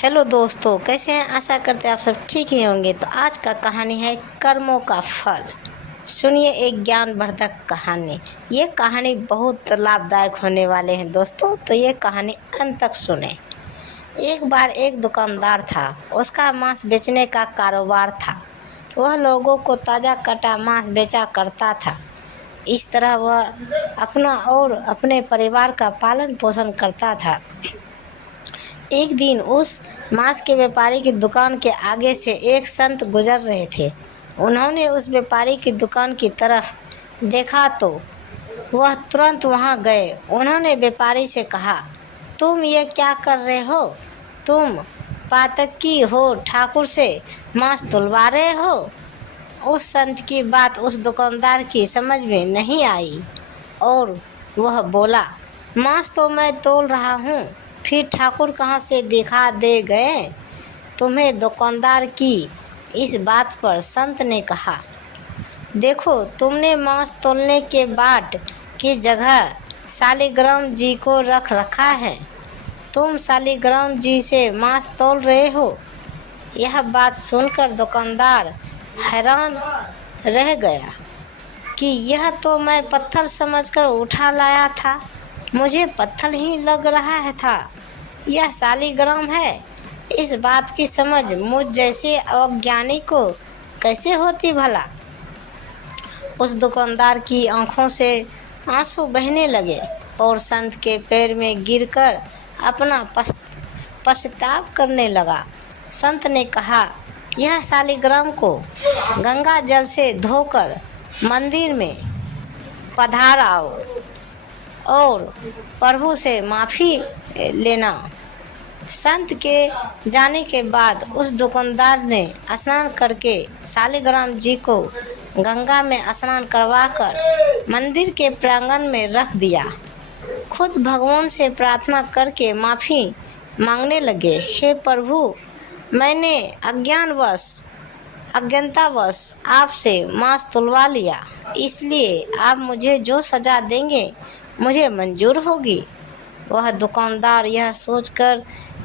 Hello दोस्तों, कैसे हैं? आशा करते हैं आप सब ठीक ही होंगे। तो आज का कहानी है कर्मों का फल। सुनिए एक ज्ञानवर्धक कहानी। ये कहानी बहुत लाभदायक होने वाले हैं दोस्तों, तो ये कहानी अंत तक सुने। एक बार एक दुकानदार था। उसका मांस बेचने का कारोबार था। वह लोगों को ताज़ा कटा मांस बेचा करता था। इस तरह वह अपना और अपने परिवार का पालन पोषण करता था। एक दिन उस मांस के व्यापारी की दुकान के आगे से एक संत गुजर रहे थे। उन्होंने उस व्यापारी की दुकान की तरफ देखा तो वह तुरंत वहां गए। उन्होंने व्यापारी से कहा, तुम ये क्या कर रहे हो? तुम पातकी हो, ठाकुर से मांस तुलवा रहे हो? उस संत की बात उस दुकानदार की समझ में नहीं आई और वह बोला, मांस तो मैं तोल रहा हूँ, फिर ठाकुर कहाँ से दिखा दे गए? तुम्हें दुकानदार की इस बात पर संत ने कहा, देखो, तुमने मांस तोलने के बाट की जगह शालिग्राम जी को रख रखा है। तुम शालिग्राम जी से मांस तोल रहे हो। यह बात सुनकर दुकानदार हैरान रह गया कि यह तो मैं पत्थर समझकर उठा लाया था। मुझे पत्थर ही लग रहा था। यह शालिग्राम है। इस बात की समझ मुझ जैसे अज्ञानी को कैसे होती भला? उस दुकानदार की आंखों से आंसू बहने लगे और संत के पैर में गिरकर अपना पश्चाताप करने लगा। संत ने कहा, यह शालिग्राम को गंगा जल से धोकर मंदिर में पधार आओ और प्रभु से माफ़ी लेना। संत के जाने के बाद उस दुकानदार ने स्नान करके शालिग्राम जी को गंगा में स्नान करवाकर मंदिर के प्रांगण में रख दिया। खुद भगवान से प्रार्थना करके माफ़ी मांगने लगे, हे प्रभु, मैंने अज्ञानतावश आपसे मांस तुलवा लिया, इसलिए आप मुझे जो सज़ा देंगे मुझे मंजूर होगी। वह दुकानदार यह सोचकर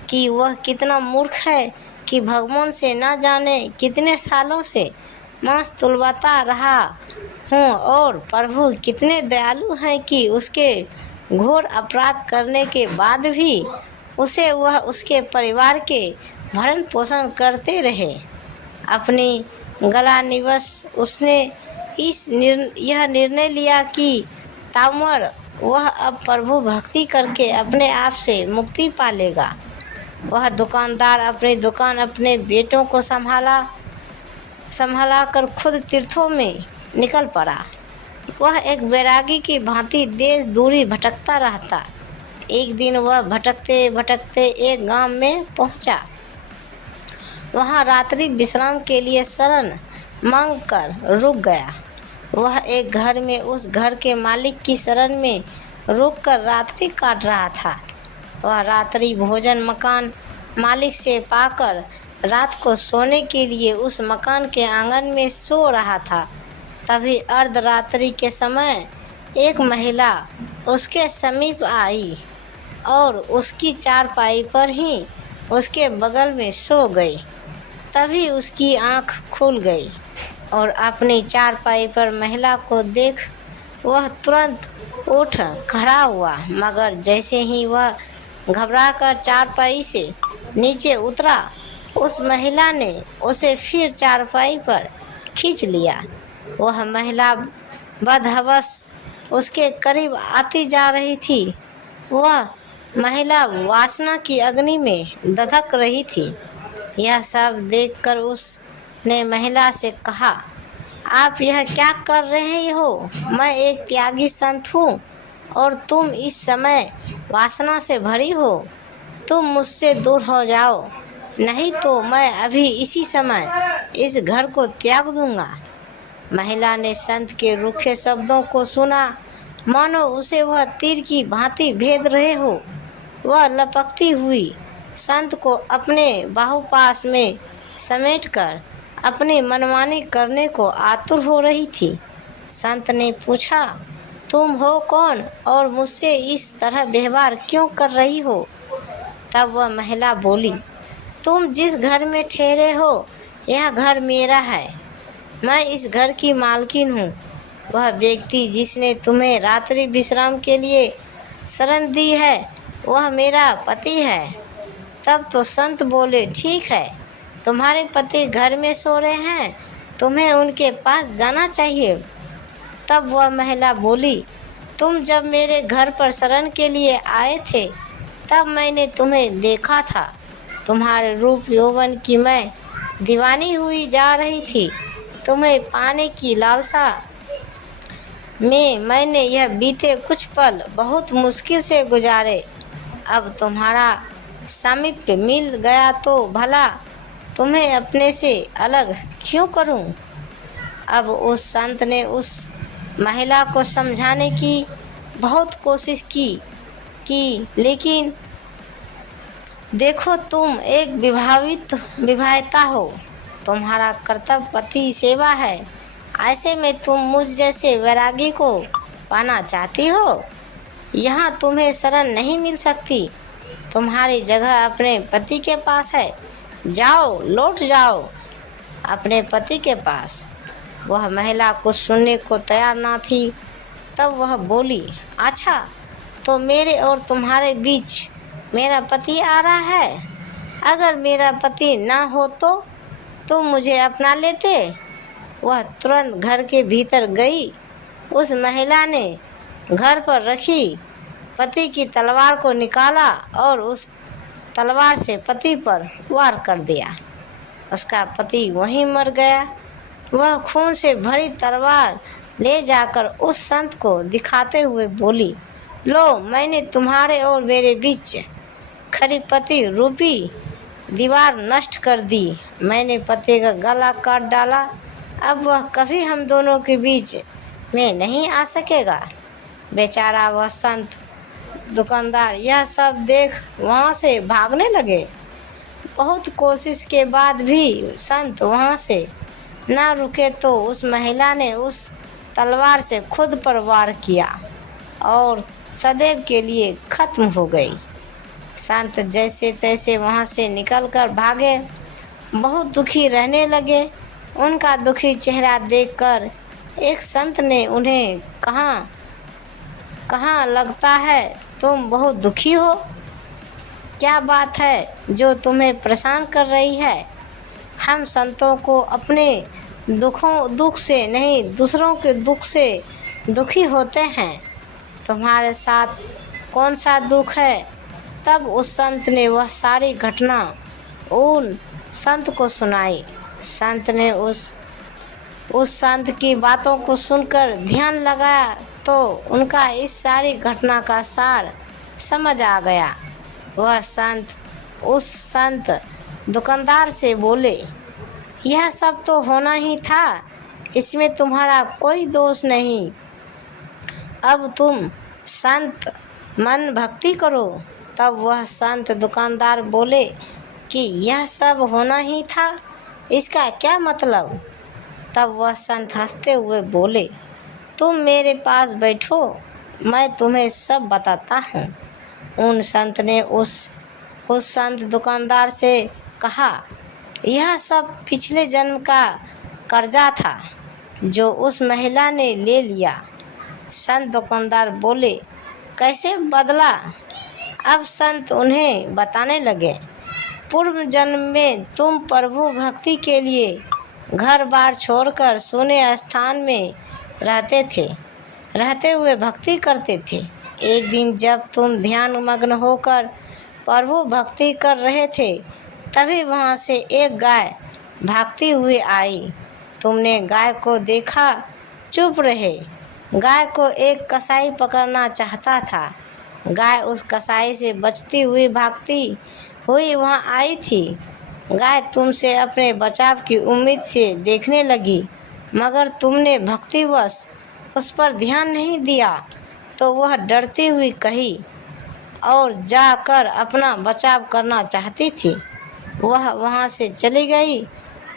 कि वह कितना मूर्ख है कि भगवान से न जाने कितने सालों से मांस तुलवाता रहा हूँ और प्रभु कितने दयालु हैं कि उसके घोर अपराध करने के बाद भी वह उसके परिवार के भरण पोषण करते रहे। अपनी गलानिवश उसने यह निर्णय लिया कि ताउमर वह अब प्रभु भक्ति करके अपने आप से मुक्ति पा लेगा। वह दुकानदार अपनी दुकान अपने बेटों को संभाला कर खुद तीर्थों में निकल पड़ा। वह एक बैरागी की भांति देश दूरी भटकता रहता। एक दिन वह भटकते भटकते एक गांव में पहुंचा। वहां रात्रि विश्राम के लिए शरण मांग कर रुक गया। वह एक घर में उस घर के मालिक की शरण में रुककर रात्रि काट रहा था। वह रात्रि भोजन मकान मालिक से पाकर रात को सोने के लिए उस मकान के आंगन में सो रहा था। तभी अर्धरात्रि के समय एक महिला उसके समीप आई और उसकी चारपाई पर ही उसके बगल में सो गई। तभी उसकी आंख खुल गई और अपनी चारपाई पर महिला को देख वह तुरंत उठ खड़ा हुआ, मगर जैसे ही वह घबराकर चारपाई से नीचे उतरा, उस महिला ने उसे फिर चारपाई पर खींच लिया। वह महिला बदहवस उसके करीब आती जा रही थी। वह महिला वासना की अग्नि में दधक रही थी। यह सब देखकर उसने महिला से कहा, आप यह क्या कर रहे हो? मैं एक त्यागी संत हूँ और तुम इस समय वासना से भरी हो। तुम मुझसे दूर हो जाओ, नहीं तो मैं अभी इसी समय इस घर को त्याग दूंगा। महिला ने संत के रूखे शब्दों को सुना, मानो उसे वह तीर की भांति भेद रहे हो। वह लपकती हुई संत को अपने बाहुपाश में समेटकर अपनी मनमानी करने को आतुर हो रही थी। संत ने पूछा, तुम हो कौन और मुझसे इस तरह व्यवहार क्यों कर रही हो? तब वह महिला बोली, तुम जिस घर में ठहरे हो यह घर मेरा है, मैं इस घर की मालकिन हूँ। वह व्यक्ति जिसने तुम्हें रात्रि विश्राम के लिए शरण दी है वह मेरा पति है। तब तो संत बोले, ठीक है, तुम्हारे पति घर में सो रहे हैं, तुम्हें उनके पास जाना चाहिए। तब वह महिला बोली, तुम जब मेरे घर पर शरण के लिए आए थे तब मैंने तुम्हें देखा था। तुम्हारे रूप यौवन की मैं दीवानी हुई जा रही थी। तुम्हें पाने की लालसा में मैंने यह बीते कुछ पल बहुत मुश्किल से गुजारे। अब तुम्हारा सामीप्य मिल गया तो भला तुम्हें अपने से अलग क्यों करूं? अब उस संत ने उस महिला को समझाने की बहुत कोशिश की लेकिन देखो, तुम एक विवाहिता हो, तुम्हारा कर्तव्य पति सेवा है। ऐसे में तुम मुझ जैसे वैरागी को पाना चाहती हो? यहाँ तुम्हें शरण नहीं मिल सकती। तुम्हारी जगह अपने पति के पास है। जाओ, लौट जाओ अपने पति के पास। वह महिला कुछ सुनने को तैयार ना थी। तब वह बोली, अच्छा, तो मेरे और तुम्हारे बीच मेरा पति आ रहा है। अगर मेरा पति ना हो तो तुम मुझे अपना लेते। वह तुरंत घर के भीतर गई। उस महिला ने घर पर रखी पति की तलवार को निकाला और उस तलवार से पति पर वार कर दिया। उसका पति वहीं मर गया। वह खून से भरी तलवार ले जाकर उस संत को दिखाते हुए बोली, लो, मैंने तुम्हारे और मेरे बीच खड़ी पति रूपी दीवार नष्ट कर दी। मैंने पति का गला काट डाला। अब वह कभी हम दोनों के बीच में नहीं आ सकेगा। बेचारा वह संत दुकानदार यह सब देख वहाँ से भागने लगे। बहुत कोशिश के बाद भी संत वहाँ से न रुके तो उस महिला ने उस तलवार से खुद पर वार किया और सदैव के लिए खत्म हो गई। संत जैसे तैसे वहाँ से निकलकर भागे। बहुत दुखी रहने लगे। उनका दुखी चेहरा देखकर एक संत ने उन्हें कहाँ लगता है तुम बहुत दुखी हो? क्या बात है जो तुम्हें परेशान कर रही है? हम संतों को अपने दुख से नहीं, दूसरों के दुख से दुखी होते हैं। तुम्हारे साथ कौन सा दुख है? तब उस संत ने वह सारी घटना उन संत को सुनाई। संत ने उस संत की बातों को सुनकर ध्यान लगाया तो उनका इस सारी घटना का सार समझ आ गया। वह संत उस संत दुकानदार से बोले, यह सब तो होना ही था, इसमें तुम्हारा कोई दोष नहीं। अब तुम संत मन भक्ति करो। तब वह संत दुकानदार बोले कि यह सब होना ही था, इसका क्या मतलब? तब वह संत हंसते हुए बोले, तुम मेरे पास बैठो, मैं तुम्हें सब बताता हूँ। उन संत ने उस संत दुकानदार से कहा, यह सब पिछले जन्म का कर्जा था जो उस महिला ने ले लिया। संत दुकानदार बोले, कैसे बदला? अब संत उन्हें बताने लगे, पूर्व जन्म में तुम प्रभु भक्ति के लिए घर बार छोड़कर सोने स्थान में रहते हुए भक्ति करते थे। एक दिन जब तुम ध्यान मग्न होकर प्रभु भक्ति कर रहे थे तभी वहाँ से एक गाय भागती हुई आई। तुमने गाय को देखा, चुप रहे। गाय को एक कसाई पकड़ना चाहता था। गाय उस कसाई से बचती हुई भागती हुई वहाँ आई थी। गाय तुमसे अपने बचाव की उम्मीद से देखने लगी, मगर तुमने भक्तिवश उस पर ध्यान नहीं दिया तो वह डरती हुई कहीं और जाकर अपना बचाव करना चाहती थी। वह वहाँ से चली गई।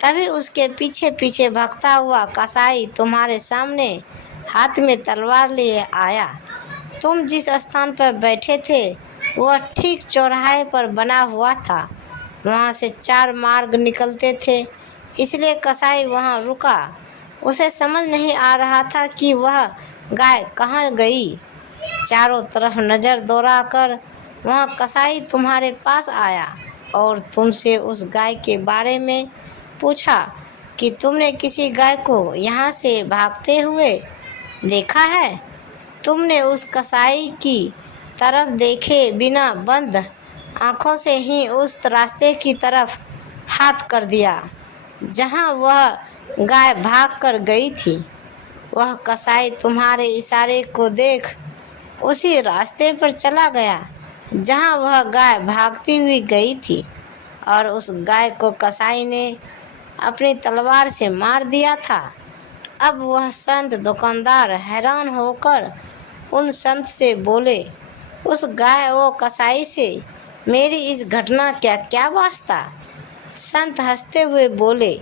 तभी उसके पीछे पीछे भागता हुआ कसाई तुम्हारे सामने हाथ में तलवार लिए आया। तुम जिस स्थान पर बैठे थे वह ठीक चौराहे पर बना हुआ था। वहाँ से 4 मार्ग निकलते थे, इसलिए कसाई वहाँ रुका। उसे समझ नहीं आ रहा था कि वह गाय कहाँ गई। चारों तरफ नज़र दौड़ाकर वहाँ कसाई तुम्हारे पास आया और तुमसे उस गाय के बारे में पूछा कि तुमने किसी गाय को यहाँ से भागते हुए देखा है। तुमने उस कसाई की तरफ देखे बिना बंद आँखों से ही उस रास्ते की तरफ हाथ कर दिया जहाँ वह गाय भाग कर गई थी। वह कसाई तुम्हारे इशारे को देख उसी रास्ते पर चला गया जहाँ वह गाय भागती हुई गई थी और उस गाय को कसाई ने अपनी तलवार से मार दिया था। अब वह संत दुकानदार हैरान होकर उन संत से बोले, उस गाय व कसाई से मेरी इस घटना क्या क्या वास्ता। संत हंसते हुए बोले,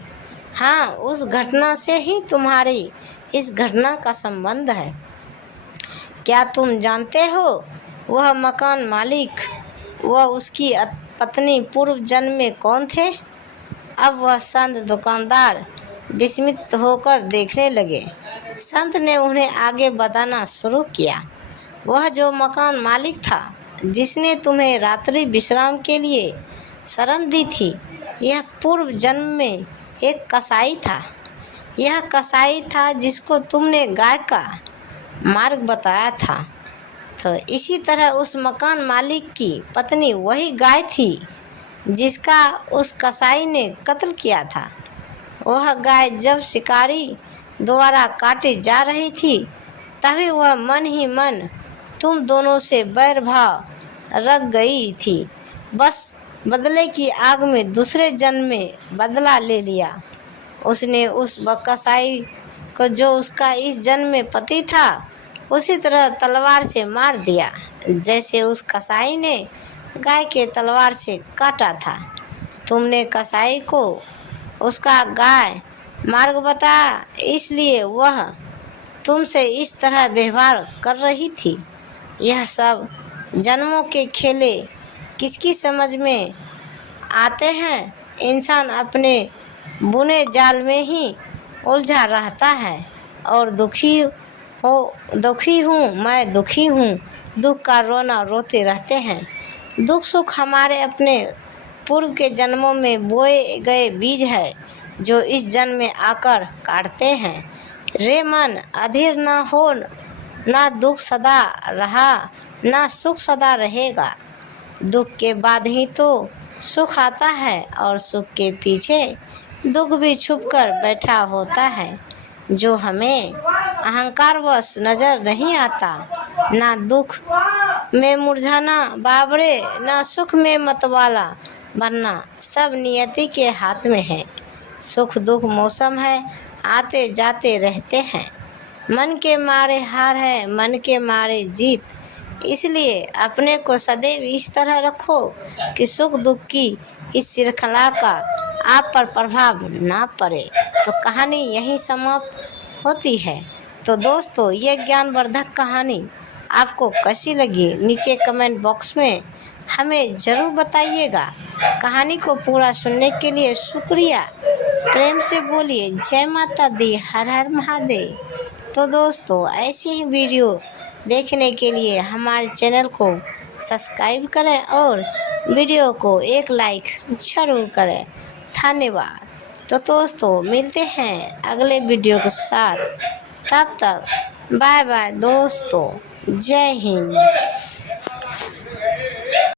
हाँ, उस घटना से ही तुम्हारी इस घटना का संबंध है। क्या तुम जानते हो वह मकान मालिक व उसकी पत्नी पूर्व जन्म में कौन थे? अब वह संत दुकानदार विस्मित होकर देखने लगे। संत ने उन्हें आगे बताना शुरू किया। वह जो मकान मालिक था जिसने तुम्हें रात्रि विश्राम के लिए शरण दी थी, यह पूर्व जन्म में एक कसाई था। यह कसाई था जिसको तुमने गाय का मार्ग बताया था। तो इसी तरह उस मकान मालिक की पत्नी वही गाय थी जिसका उस कसाई ने कत्ल किया था। वह गाय जब शिकारी द्वारा काटी जा रही थी तभी वह मन ही मन तुम दोनों से बैर भाव रख गई थी। बस बदले की आग में दूसरे जन्म में बदला ले लिया। उसने उस कसाई को जो उसका इस जन्म में पति था उसी तरह तलवार से मार दिया जैसे उस कसाई ने गाय के तलवार से काटा था। तुमने कसाई को उसका गाय मार्ग बताया, इसलिए वह तुमसे इस तरह व्यवहार कर रही थी। यह सब जन्मों के खेले किसकी समझ में आते हैं। इंसान अपने बुने जाल में ही उलझा रहता है और दुखी हूँ मैं दुखी हूँ, दुख का रोना रोते रहते हैं। दुख सुख हमारे अपने पूर्व के जन्मों में बोए गए बीज है जो इस जन्म में आकर काटते हैं। रे मन, अधीर न हो, ना दुख सदा रहा ना सुख सदा रहेगा। दुख के बाद ही तो सुख आता है और सुख के पीछे दुख भी छुप कर बैठा होता है जो हमें अहंकारवश नजर नहीं आता। ना दुख में मुरझाना बाबरे, ना सुख में मतवाला बनना, सब नियति के हाथ में है। सुख दुख मौसम है, आते जाते रहते हैं। मन के मारे हार है, मन के मारे जीत। इसलिए अपने को सदैव इस तरह रखो कि सुख दुख की इस श्रृंखला का आप पर प्रभाव ना पड़े। तो कहानी यहीं समाप्त होती है। तो दोस्तों, ये ज्ञानवर्धक कहानी आपको कैसी लगी नीचे कमेंट बॉक्स में हमें ज़रूर बताइएगा। कहानी को पूरा सुनने के लिए शुक्रिया। प्रेम से बोलिए जय माता दी, हर हर महादेव। तो दोस्तों, ऐसी ही वीडियो देखने के लिए हमारे चैनल को सब्सक्राइब करें और वीडियो को एक लाइक ज़रूर करें। धन्यवाद। तो दोस्तों, मिलते हैं अगले वीडियो के साथ। तब तक बाय बाय दोस्तों, जय हिंद।